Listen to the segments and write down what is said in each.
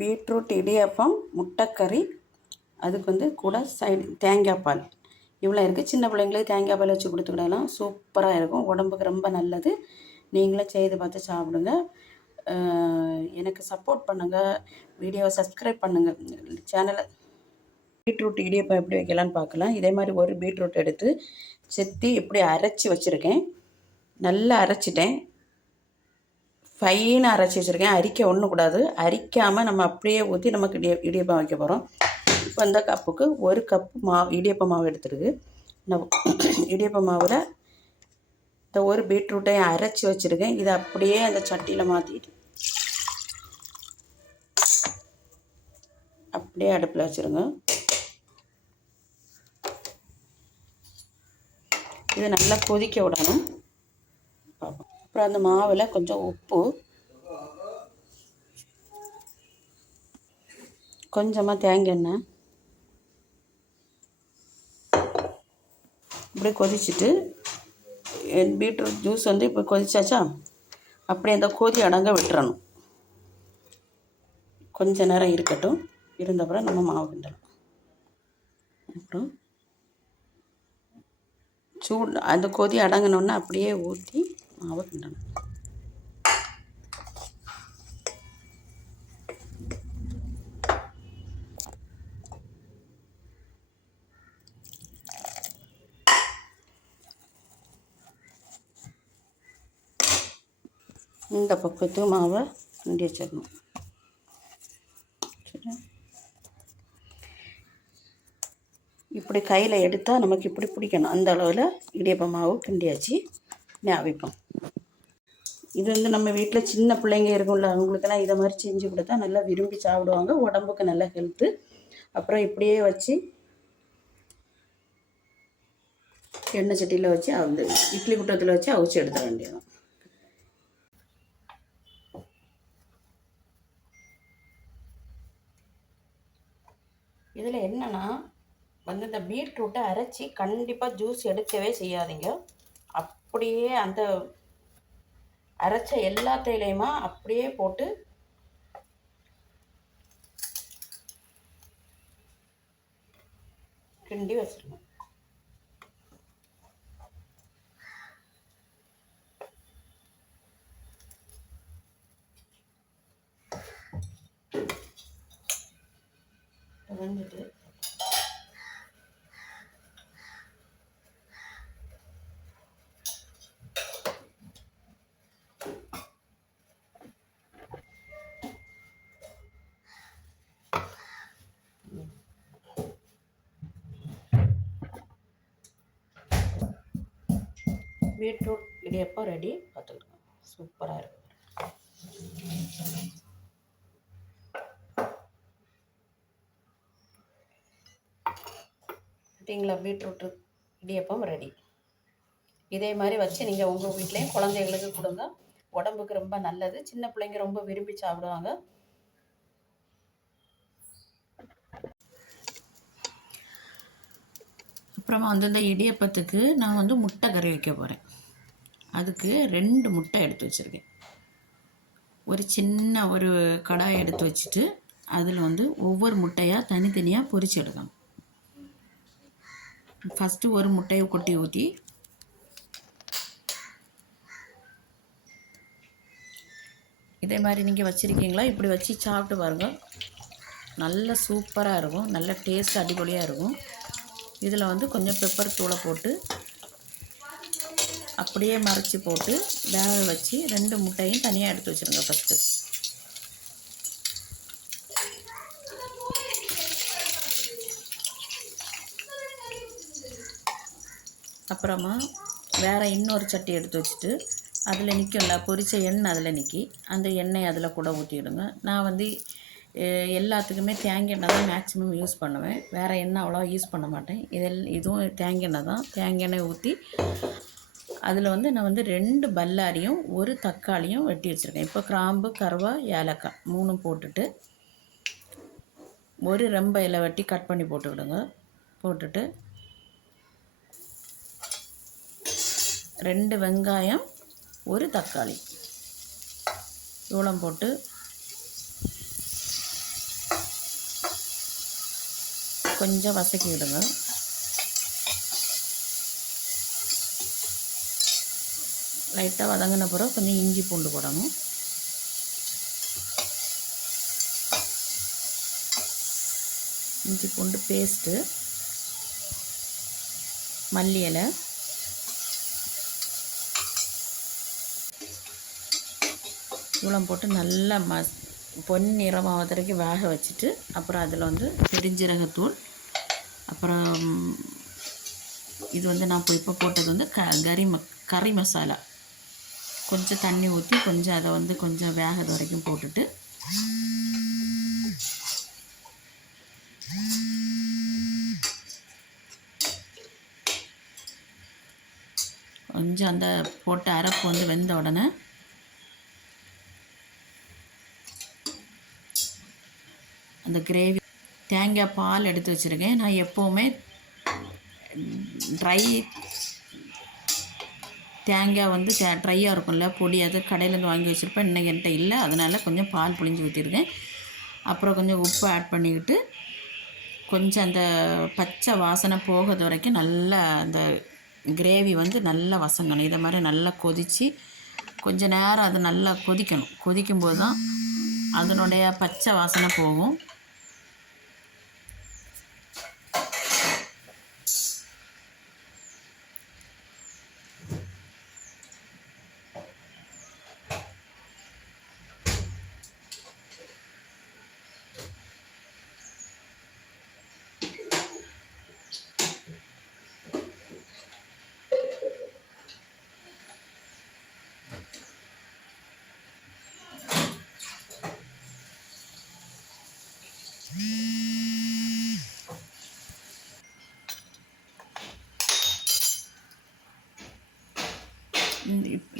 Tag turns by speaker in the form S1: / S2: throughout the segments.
S1: Beetroot idiyappam முட்டைக்கறி அதுக்கு வந்து கூட சைடு தேங்காய் பால். இவ்வளோ இருக்குது சின்ன பிள்ளைங்களுக்கு தேங்காய் பால் வச்சு கொடுத்துக்கிடலாம் சூப்பராக இருக்கும். உடம்புக்கு ரொம்ப நல்லது. நீங்களும் செய்து பார்த்து சாப்பிடுங்க. எனக்கு சப்போர்ட் பண்ணுங்கள் வீடியோவை சப்ஸ்கிரைப் பண்ணுங்கள் சேனலை பீட்ரூட் இடியப்பம் எப்படி வைக்கலான்னு பார்க்கலாம். இதே மாதிரி ஒரு பீட்ரூட் எடுத்து செத்தி இப்படி அரைச்சி வச்சுருக்கேன். நல்லா அரைச்சிட்டேன். ஃபைனாக அரைச்சி வச்சுருக்கேன். அரிக்க ஒன்றும் கூடாது. அரிக்காமல் நம்ம அப்படியே ஊற்றி நமக்கு இடிய இடியப்பம் வைக்க போகிறோம் இப்போ இந்த கப்புக்கு ஒரு கப்பு மாவு இடியப்ப மாவு எடுத்துருக்கு. நான் இடியப்ப மாவில் இந்த ஒரு பீட்ரூட்டையும் அரைச்சி வச்சுருக்கேன். இதை அப்படியே அந்த சட்டியில் மாற்றிட்டு அப்படியே அடுப்பில் வச்சுருங்க. இது நல்லா கொதிக்க விடணும். அப்புறம் அந்த மாவில் கொஞ்சம் உப்பு. கொஞ்சமாக தேங்காய் எண்ணெய். இப்படி கொதிச்சுட்டு என் பீட்ரூட் ஜூஸ் வந்து இப்போ கொதிச்சாச்சா? அப்படியே அந்த கொதி அடங்க விட்டுறணும். கொஞ்ச நேரம் இருக்கட்டும். இருந்தப்புறம் நம்ம மாவு கிண்டலாம். அப்புறம் சூடு அந்த கொதி அடங்கினோன்னே அப்படியே ஊற்றி மாவை கிண்டணும். இந்த பக்கத்து மாவை கிண்டி வச்சிடணும். சரி இப்படி கையில் எடுத்தால் நமக்கு இப்படி பிடிக்கணும். அந்த அளவில் இடியப்ப மாவு கிண்டியாச்சு. இனி அவிப்போம். இது வந்து நம்ம வீட்டில் சின்ன பிள்ளைங்க இருக்கும்ல அவங்களுக்கெல்லாம் இதை மாதிரி செஞ்சு கொடுத்தா நல்லா விரும்பி சாப்பிடுவாங்க. உடம்புக்கு நல்ல ஹெல்த்து அப்புறம் இப்படியே வச்சு எண்ணெய் சட்டியில் வச்சு வந்து இட்லி குட்டத்தில் வச்சு அவிச்சு எடுத்த வேண்டியதான் இதில் என்னென்னா வந்து இந்த பீட்ரூட்டை அரைச்சி கண்டிப்பாக ஜூஸ் எடுக்கவே செய்யாதீங்க. அப்படியே அந்த அரைச்ச எல்லா தேயிலையுமா அப்படியே போட்டு கிண்டி வச்சிருங்க வந்துட்டு பீட்ரூட் இடியப்பம் ரெடி. பார்த்துக்கிடுங்க சூப்பராக இருக்கும் பார்த்தீங்களா பீட்ரூட் இடியப்பம் ரெடி. இதே மாதிரி வச்சு நீங்கள் உங்கள் வீட்லேயும் குழந்தைகளுக்கு கொடுங்க. உடம்புக்கு ரொம்ப நல்லது. சின்ன பிள்ளைங்க ரொம்ப விரும்பி சாப்பிடுவாங்க. அப்புறமா வந்து இந்த இடியப்பத்துக்கு நான் வந்து முட்டை கறி வைக்க போகிறேன் அதுக்கு ரெண்டு முட்டை எடுத்து வச்சுருக்கேன். ஒரு சின்ன ஒரு கடாய் எடுத்து வச்சுட்டு அதில் வந்து ஒவ்வொரு முட்டையாக தனித்தனியாக பொரிச்சு எடுக்கணும். ஃபஸ்ட்டு ஒரு முட்டையை கொட்டி ஊற்றி இதே மாதிரி நீங்கள் வச்சுருக்கீங்களா? இப்படி வச்சு சாப்பிட்டு பாருங்கள் நல்ல சூப்பராக இருக்கும். நல்ல டேஸ்ட் அடிப்படையாக இருக்கும். இதில் வந்து கொஞ்சம் பெப்பர் தூளை போட்டு அப்படியே மறைச்சி போட்டு வேக வச்சு ரெண்டு முட்டையும் தனியாக எடுத்து வச்சுருங்க ஃபஸ்ட்டு அப்புறமா வேறு இன்னொரு சட்டி எடுத்து வச்சுட்டு அதில் நிற்கும்ல பொரிச்ச எண்ணெய் அதில் நிற்கி அந்த எண்ணெய் அதில் கூட ஊற்றிடுங்க நான் வந்து எல்லாத்துக்குமே தேங்காய் எண்ணெய் தான் மேக்ஸிமம் யூஸ் பண்ணுவேன். வேறு எண்ணெய் அவ்வளோவா யூஸ் பண்ண மாட்டேன். இதெல் இதுவும் தேங்காய் எண்ணெய் தான். தேங்காய் எண்ணெய் ஊற்றி அதில் வந்து நான் வந்து ரெண்டு பல்லாரியும் ஒரு தக்காளியும் வெட்டி வச்சுருக்கேன். இப்போ கிராம்பு கருவா ஏலக்காய் மூணும் போட்டுட்டு ஒரு ரெம்ப இலை வெட்டி கட் பண்ணி போட்டுக்கிடுங்க. போட்டுட்டு ரெண்டு வெங்காயம் ஒரு தக்காளி. சூளம் போட்டு
S2: கொஞ்சம் வசக்கி விடுங்க லைட்டாக வதங்கின பிறகு கொஞ்சம் இஞ்சி பூண்டு போடணும். இஞ்சி பூண்டு பேஸ்ட்டு மல்லி இலை. சூளம் போட்டு நல்லா ம பொன் நிறமாக வரைக்கும் வேக வச்சுட்டு அப்புறம் அதில் வந்து பெருஞ்சீரகத்தூள் அப்புறம் இது வந்து நான் இப்போ இப்போ போட்டது வந்து க கறி ம கறி மசாலா. கொஞ்சம் தண்ணி ஊற்றி கொஞ்சம் அதை வந்து கொஞ்சம் வேகது வரைக்கும் போட்டுட்டு. கொஞ்சம் அந்த போட்ட அரைப்பு வந்து வெந்த உடனே அந்த கிரேவி தேங்காய் பால் எடுத்து வச்சுருக்கேன். நான் எப்போவுமே ட்ரை தேங்காய் வந்து தே ட்ரையாக இருக்கும்ல பொடி அது கடையிலேருந்து வாங்கி வச்சுருப்பேன். இன்னைக்கு என்கிட்ட இல்லை. அதனால் கொஞ்சம் பால் புழிஞ்சு ஊற்றிருக்கேன் அப்புறம் கொஞ்சம் உப்பு ஆட் பண்ணிக்கிட்டு கொஞ்சம் அந்த பச்சை வாசனை போகிறது வரைக்கும் நல்லா அந்த கிரேவி வந்து நல்லா வசங்கணும். இதை மாதிரி நல்லா கொதித்து கொஞ்ச நேரம் அது நல்லா கொதிக்கணும். கொதிக்கும்போது தான் அதனுடைய பச்சை வாசனை போகும்.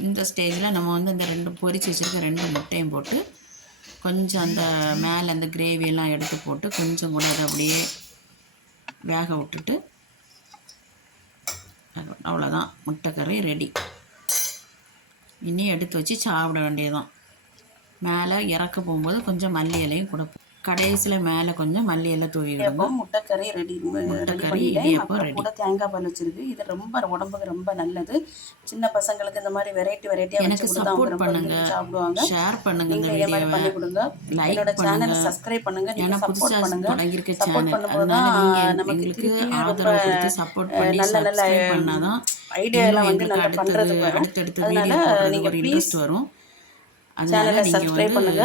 S2: இந்த ஸ்டேஜில் நம்ம வந்து இந்த ரெண்டு பொரிச்சு வச்சுருக்க ரெண்டு முட்டையும் போட்டு கொஞ்சம் அந்த மேலே அந்த கிரேவியெல்லாம் எடுத்து போட்டு கொஞ்சம் கூட அதை அப்படியே வேக விட்டுட்டு அவ்வளோதான் முட்டைக்கறி ரெடி இனி எடுத்து வச்சு சாப்பிட வேண்டியதுதான். மேலே இறக்க போகும்போது கொஞ்சம் மல்லி இலையும் கொடுப்போம் கடைசியில் மேலே கொஞ்சம் மல்லி இலை தூவி விடுங்க.
S1: முட்டைக்கறி ரெடி
S2: முட்டைக்கறி இடியப்பம் ரெடி
S1: கூட தேங்காய் பால் வச்சிருக்கு. இது ரொம்ப உடம்புக்கு ரொம்ப நல்லது. சின்ன பசங்களுக்கு இந்த மாதிரி வெரைட்டி வெரைட்டியா
S2: எனக்கு சப்போர்ட் பண்ணுங்க.
S1: சாப்பிடுவாங்க.
S2: ஷேர் பண்ணுங்க இந்த
S1: நீங்க மாதிரி பண்ணி
S2: வீடியோவை
S1: கொடுங்க
S2: லைக் பண்ணுங்க.
S1: சப்ஸ்கிரைப் பண்ணுங்க. நீங்க சப்போர்ட் பண்ணுங்க.
S2: தொடங்கியிருக்க
S1: சப்போர்ட்
S2: சேனல் அதனால
S1: தான்
S2: நீங்கள்
S1: நமக்கு
S2: ஆதரவு கொடுத்து சப்போர்ட் பண்ணி சப்ஸ்கிரைப் பண்ணாதான்
S1: ஐடியா எல்லாம் வந்து நல்லா பண்றதுக்கு வரும்.
S2: அடுத்தடுத்து வீடியோ போடுறதுக்கு
S1: நீங்க
S2: ஒரு இன்ட்ரெஸ்ட் வரும். அதனால
S1: சப்ஸ்கிரைப்
S2: வந்து
S1: பண்ணுங்க.